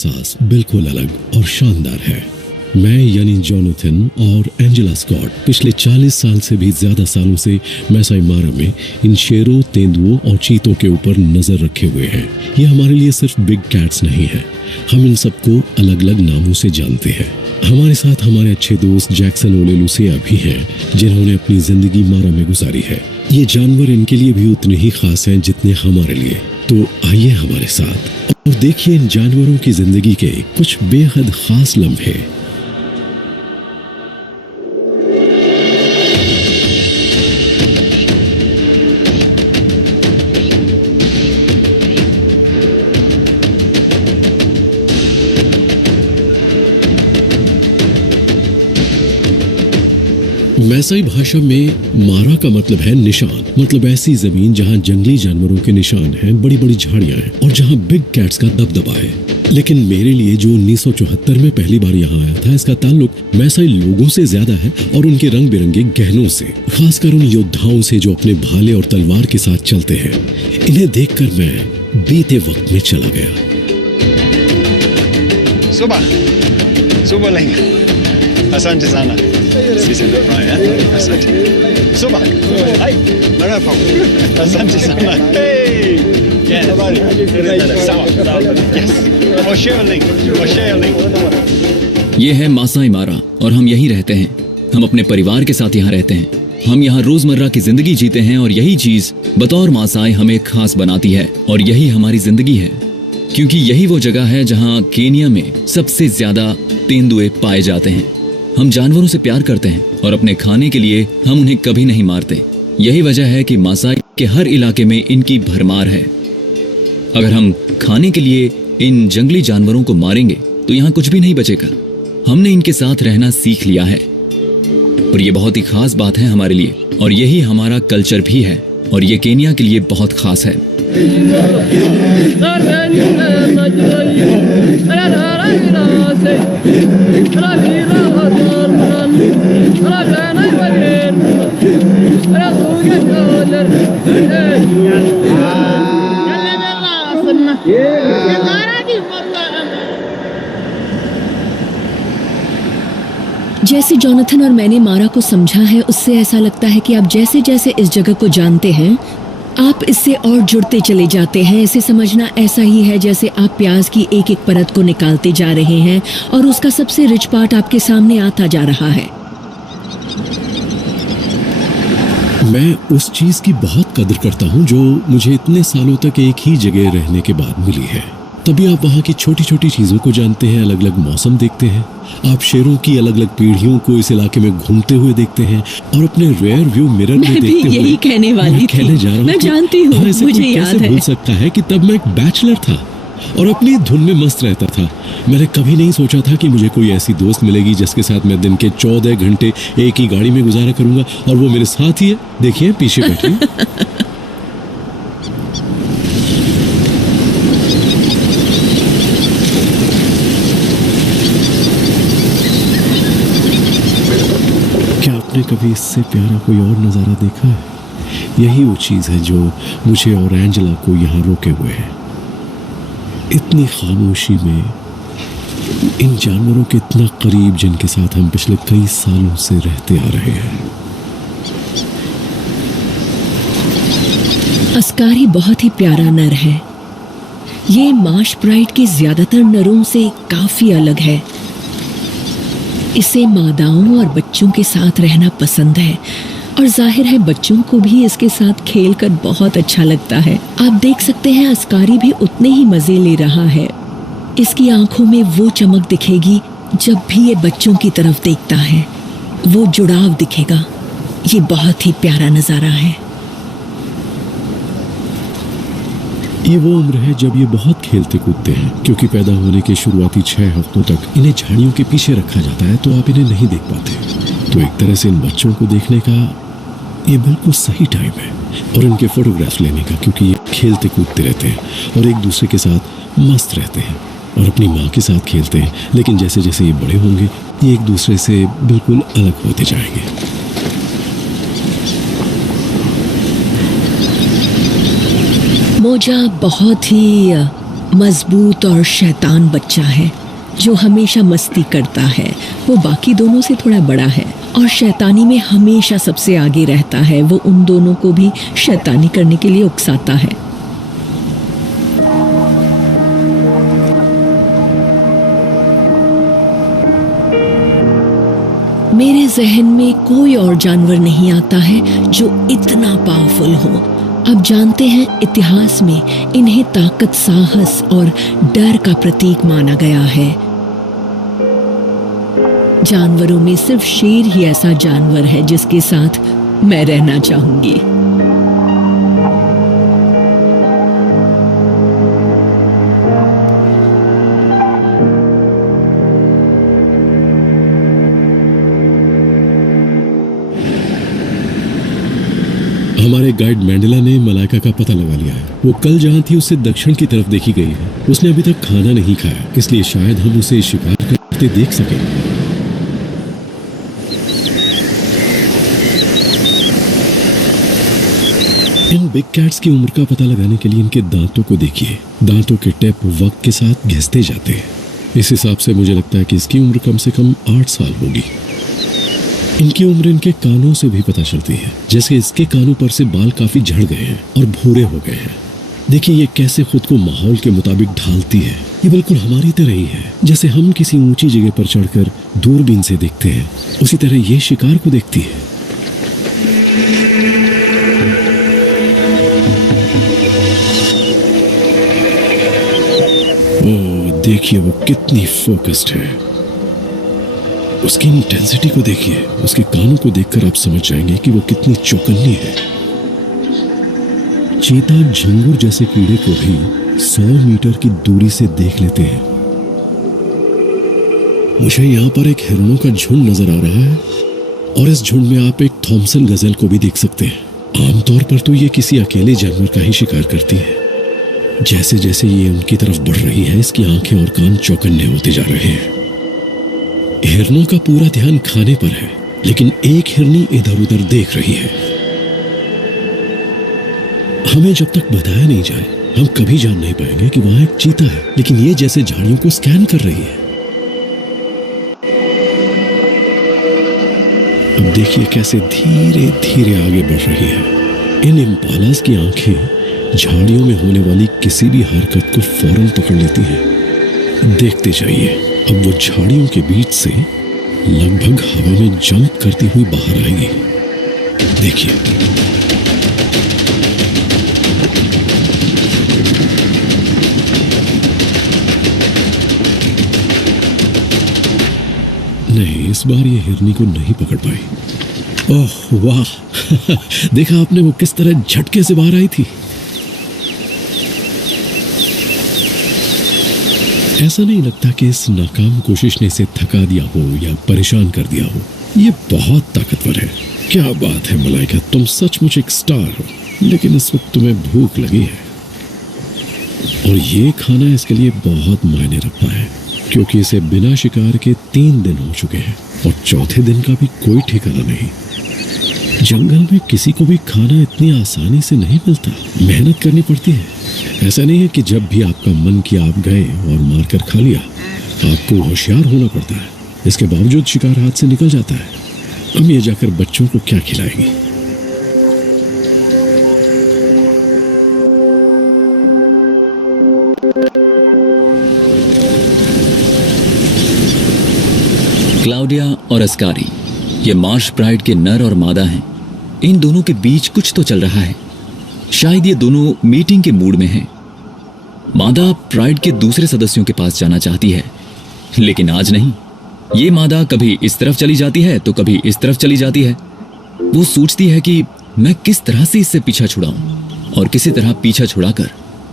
एहसास बिल्कुल अलग और शानदार है। मैं यानी जोनाथन और एंजेला स्कॉट पिछले 40 साल से भी ज्यादा सालों से मैसाई मारा में इन शेरों, तेंदुओं और चीतों के ऊपर नजर रखे हुए हैं। ये हमारे लिए सिर्फ बिग कैट्स नहीं है, हम इन सबको अलग अलग नामों से जानते हैं। हमारे साथ हमारे अच्छे दोस्त जैक्सन ओलेलुसिया भी हैं, जिन्होंने अपनी जिंदगी मारा में गुजारी है। ये जानवर इनके लिए भी उतने ही खास हैं जितने हमारे लिए। तो आइए हमारे साथ और देखिए इन जानवरों की जिंदगी के कुछ बेहद खास लम्हे। मैसाई भाषा में मारा का मतलब है निशान, मतलब ऐसी जमीन जहां जंगली जानवरों के निशान हैं, बड़ी बड़ी झाड़ियां हैं और जहां बिग कैट्स का दबदबा है। लेकिन मेरे लिए जो 1974 में पहली बार यहाँ आया था, इसका ताल्लुक मैसाई लोगों से ज्यादा है और उनके रंग बिरंगे गहनों से, खासकर उन योद्धाओं से जो अपने भाले और तलवार के साथ चलते हैं। इन्हें देखकर मैं बीते वक्त में चला गया। सुबह Asante sana. Sisi ndio fanya. Asante. Suba. Hai. Marafa. Asante sana. Hey. Yeah. Sawa. Yes. Osheo. ये है मासाई मारा और हम यहीं रहते हैं। हम अपने परिवार के साथ यहाँ रहते हैं। हम यहाँ रोजमर्रा की जिंदगी जीते हैं और यही चीज बतौर मासाई हमें खास बनाती है और यही हमारी जिंदगी है, क्योंकि यही वो जगह है जहाँ केनिया में सबसे ज्यादा तेंदुए पाए जाते हैं। हम जानवरों से प्यार करते हैं और अपने खाने के लिए हम उन्हें कभी नहीं मारते। यही वजह है कि मासाई के हर इलाके में इनकी भरमार है। अगर हम खाने के लिए इन जंगली जानवरों को मारेंगे तो यहाँ कुछ भी नहीं बचेगा। हमने इनके साथ रहना सीख लिया है और ये बहुत ही खास बात है हमारे लिए, और यही हमारा कल्चर भी है और ये केनिया के लिए बहुत खास है। जैसे जोनाथन और मैंने मारा को समझा है, उससे ऐसा लगता है कि आप जैसे जैसे इस जगह को जानते हैं, आप इससे और जुड़ते चले जाते हैं। इसे समझना ऐसा ही है जैसे आप प्याज की एक एक परत को निकालते जा रहे हैं और उसका सबसे रिच पार्ट आपके सामने आता जा रहा है। मैं उस चीज की बहुत कदर करता हूँ जो मुझे इतने सालों तक एक ही जगह रहने के बाद मिली है। तभी आप वहाँ की छोटी छोटी चीजों को जानते हैं, अलग अलग मौसम देखते हैं, आप शेरों की अलग अलग पीढ़ियों को इस इलाके में घूमते हुए देखते हैं और अपने रेयर व्यू मिरर में देखते हुए यही कहने वाली थी। मैं जानती हूँ, मुझे याद है। भूल सकता है कि तब मैं एक बैचलर था और अपनी धुन में मस्त रहता था। मैंने कभी नहीं सोचा था कि मुझे कोई ऐसी दोस्त मिलेगी जिसके साथ मैं दिन के 14 घंटे एक ही गाड़ी में गुजारा करूंगा, और वो मेरे साथ ही है। देखिए पीछे बैठी। क्या आपने कभी इससे प्यारा कोई और नजारा देखा है? यही वो चीज है जो मुझे और एंजेला को यहाँ रोके हुए है। इतनी खामोशी में इन जानवरों के इतना करीब, जिनके साथ हम पिछले कई सालों से रहते आ रहे हैं। अस्कारी बहुत ही प्यारा नर है। ये मार्श ब्राइट के ज्यादातर नरों से काफी अलग है। इसे मादाओं और बच्चों के साथ रहना पसंद है और जाहिर है बच्चों को भी इसके साथ खेलकर बहुत अच्छा लगता है। आप देख सकते हैं अस्कारी भी उतने ही मजे ले रहा है। इसकी आंखों में वो चमक दिखेगी जब भी ये बच्चों की तरफ देखता है, वो जुड़ाव दिखेगा। ये बहुत ही प्यारा नजारा है। ये वो उम्र है जब ये बहुत खेलते कूदते हैं, क्योंकि पैदा होने के शुरुआती 6 हफ्तों तक इन्हें झाड़ियों के पीछे रखा जाता है, तो आप इन्हें नहीं देख पाते। तो एक तरह से इन बच्चों को देखने का ये बिल्कुल सही टाइम है और इनके फोटोग्राफ्स लेने का, क्योंकि ये खेलते कूदते रहते हैं और एक दूसरे के साथ मस्त रहते हैं और अपनी माँ के साथ खेलते हैं। लेकिन जैसे जैसे ये बड़े होंगे, ये एक दूसरे से बिल्कुल अलग होते जाएंगे। मोजा बहुत ही मजबूत और शैतान बच्चा है जो हमेशा मस्ती करता है। वो बाकी दोनों से थोड़ा बड़ा है और शैतानी में हमेशा सबसे आगे रहता है। वो उन दोनों को भी शैतानी करने के लिए उकसाता है। मेरे जहन में कोई और जानवर नहीं आता है जो इतना पावरफुल हो। अब जानते हैं इतिहास में इन्हें ताकत, साहस और डर का प्रतीक माना गया है। जानवरों में सिर्फ शेर ही ऐसा जानवर है जिसके साथ मैं रहना चाहूंगी। हमारे गाइड मैंडेला ने मलाइका का पता लगा लिया है। वो कल जहां थी उससे दक्षिण की तरफ देखी गई है। उसने अभी तक खाना नहीं खाया, इसलिए शायद हम उसे शिकार करते देख सकें। इन बिग कैट्स की उम्र का पता लगाने के लिए इनके दांतों को देखिए। दांतों के टिप वक्त के साथ घिसते जाते हैं। इस हिसाब से मुझे लगता है कि इसकी उम्र कम से कम 8 साल होगी। इनकी उम्र इनके कानों से भी पता चलती है। जैसे इसके कानों पर से बाल काफी झड़ गए हैं और भूरे हो गए हैं। देखिए ये कैसे खुद को माहौल के मुताबिक ढालती है। ये बिल्कुल हमारी तरह ही है। जैसे हम किसी ऊंची जगह पर चढ़कर दूरबीन से देखते हैं, उसी तरह ये शिकार को देखती है। ओह, देखिए वो कितनी फोकस्ड है। उसकी इंटेंसिटी को देखिए। उसके कानों को देखकर आप समझ जाएंगे कि वो कितनी चौकन्नी है। चीता झिंगुर जैसे कीड़े को भी 100 मीटर की दूरी से देख लेते हैं। मुझे यहाँ पर एक हिरणों का झुंड नजर आ रहा है और इस झुंड में आप एक थॉमसन गजेल को भी देख सकते हैं। आमतौर पर तो ये किसी अकेले जानवर का ही शिकार करती है। जैसे जैसे ये उनकी तरफ बढ़ रही है, इसकी आंखें और कान चौकन्ने होते जा रहे हैं। हिरणों का पूरा ध्यान खाने पर है, लेकिन एक हिरनी इधर उधर देख रही है। हमें जब तक बताया नहीं जाए हम कभी जान नहीं पाएंगे कि वहां एक चीता है, लेकिन ये जैसे झाड़ियों को स्कैन कर रही है। अब देखिए कैसे धीरे धीरे आगे बढ़ रही है। इन इम्पालास की आंखें झाड़ियों में होने वाली किसी भी हरकत को फौरन पकड़ लेती हैं। देखते जाइए, अब वो झाड़ियों के बीच से लगभग हवा में जंप करती हुई बाहर आएगी। देखिए, नहीं, इस बार ये हिरनी को नहीं पकड़ पाई। ओह वाह देखा आपने वो किस तरह झटके से बाहर आई थी। ऐसा नहीं लगता कि इस नाकाम कोशिश ने इसे थका दिया हो या परेशान कर दिया हो। ये बहुत ताकतवर है। क्या बात है मलाइका, तुम सचमुच एक स्टार हो। लेकिन इस वक्त तुम्हें भूख लगी है और ये खाना इसके लिए बहुत मायने रखता है, क्योंकि इसे बिना शिकार के 3 दिन हो चुके हैं और चौथे दिन का भी कोई ठिकाना नहीं। जंगल में किसी को भी खाना इतनी आसानी से नहीं मिलता, मेहनत करनी पड़ती है। ऐसा नहीं है कि जब भी आपका मन किया आप गए और मारकर खा लिया। आपको होशियार होना पड़ता है। इसके बावजूद शिकार हाथ से निकल जाता है। हम ये जाकर बच्चों को क्या खिलाएंगे? क्लाउडिया और अस्कारी, ये मार्श प्राइड के नर और मादा हैं। इन दोनों के बीच कुछ तो चल रहा है। शायद ये दोनों मीटिंग के मूड में हैं। मादा प्राइड के दूसरे सदस्यों के पास जाना चाहती है, लेकिन आज नहीं। ये मादा कभी इस तरफ चली जाती है तो कभी इस तरफ चली जाती है। वो सोचती है कि मैं किस तरह से इससे पीछा छुड़ाऊं, और किसी तरह पीछा छुड़ाकर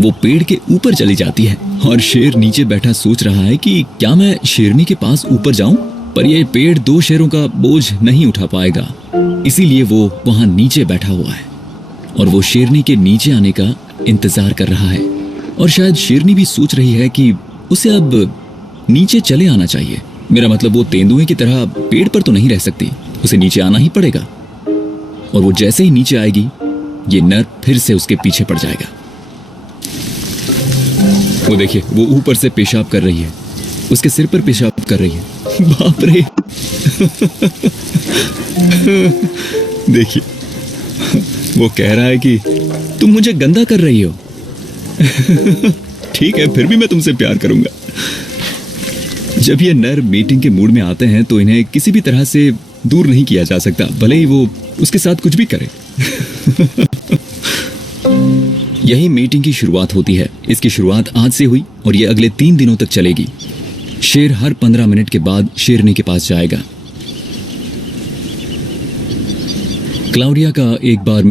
वो पेड़ के ऊपर चली जाती है। और शेर नीचे बैठा सोच रहा है कि क्या मैं शेरनी के पास ऊपर जाऊं, पर यह पेड़ 2 शेरों का बोझ नहीं उठा पाएगा। इसीलिए वो वहां नीचे बैठा हुआ है और वो शेरनी के नीचे आने का इंतजार कर रहा है। और शायद शेरनी भी सोच रही है कि उसे अब नीचे चले आना चाहिए। मेरा मतलब वो तेंदुए की तरह पेड़ पर तो नहीं रह सकती, उसे नीचे आना ही पड़ेगा। और वो जैसे ही नीचे आएगी, ये नर फिर से उसके पीछे पड़ जाएगा। वो देखिए, वो ऊपर से पेशाब कर रही है, उसके सिर पर पेशाब कर रही है। बाप रे। देखिए, वो कह रहा है कि तुम मुझे गंदा कर रही हो। ठीक है, फिर भी मैं तुमसे प्यार करूंगा। जब ये नर मीटिंग के मूड में आते हैं तो इन्हें किसी भी तरह से दूर नहीं किया जा सकता, भले ही वो उसके साथ कुछ भी करे। यही मीटिंग की शुरुआत होती है। इसकी शुरुआत आज से हुई और ये अगले 3 दिनों तक चलेगी। शेर हर 15 मिनट के बाद शेरनी के पास जाएगा। क्लाउडिया का एक बार